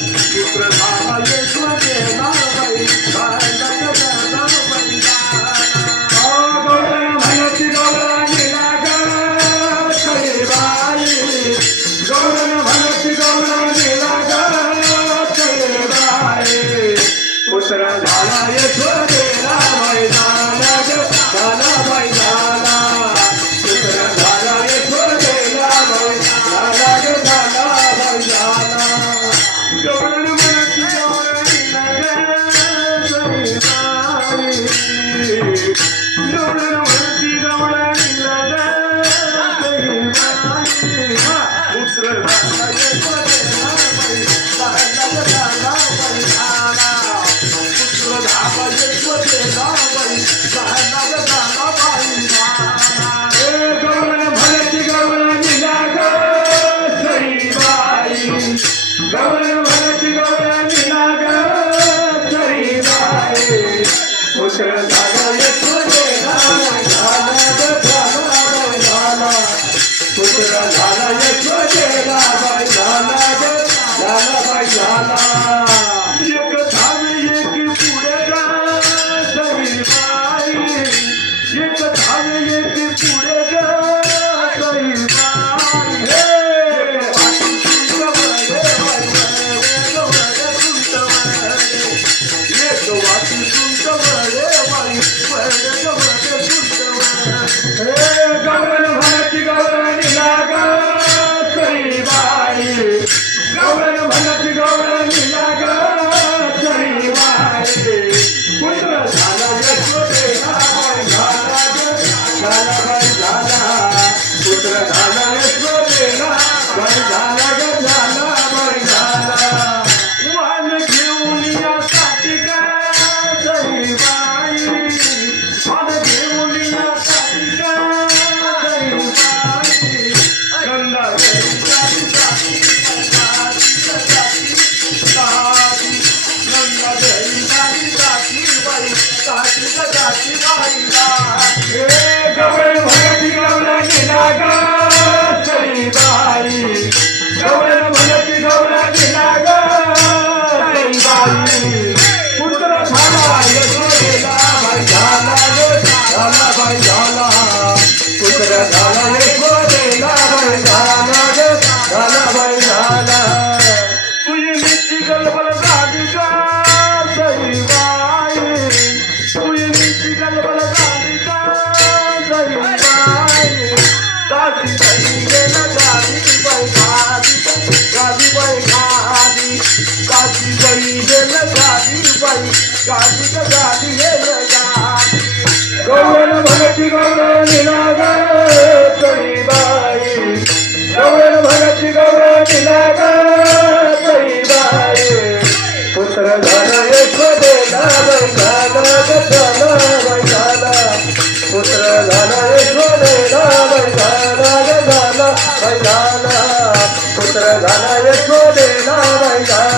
पुत्र झाला यशोदेला बाई झाला गजाला बैलाला गौरण म्हणती गौराणीला ग बाई गौरण म्हणती गौराणीला ग बाई पुत्र झाला यशोदेला बाई झाला गजाला बैलाला पुत्र झाला यशोदेला बाई झाला गजाला बैलाला गौरण म्हणती गौराणीला ग गौरण म्हणती गौराणीला पुत्र झाला यशोदेला बाई झाला गजाला बैलाला पुत्र झाला यशोदेला बाई झाला गजाला बैलाला गौरण म्हणती गौराणीला ग बाई गौरण म्हणती गौराणीला ग बाई पुत्र झाला यशोदेला झाला गजाला बैलाला पुत्र झाला यशोदेला बाई झाला गजाला बैलाला एक धावे एक पुढे गा बाई एक धावे एक पुढे गा गौरण म्हणती गौराणीला ग बाई गौरण म्हणती गौराणीला ग बाई पुत्र झाला यशोदेला बाई झाला गजाला बैलाला पुत्र झाला यशोदेला बाई झाला गजाला बैलाला वाण घेऊन यासाठी ग बाई वाण घेऊन यासाठी ग बाई गंगा गौरण म्हणती गौराणीला ग बाई गौरण म्हणती गौराणीला ग बाई पुत्र झाला यशोदेला बाई झाला गजाला बैलाला पुत्र झाला यशोदेला बाई झाला गजाला बैलाला तुझी नीती गलबल झाली ग बाई तुझी नीती गलबल झाली ग बाई दासी बाई गेला गादी बाई गादी बाई गादी दासी बाई गेला गादी बाई गादी गेला गादी गौरण म्हणती गौराणीला ग बाई गौरण म्हणती गौराणीला ग बाई पुत्र झाला यशोदेला बाई झाला गजाला बैलाला पुत्र झाला यशोदेला बाई झाला गजाला बैलाला पुत्र झाला यशोदेला बाई झाला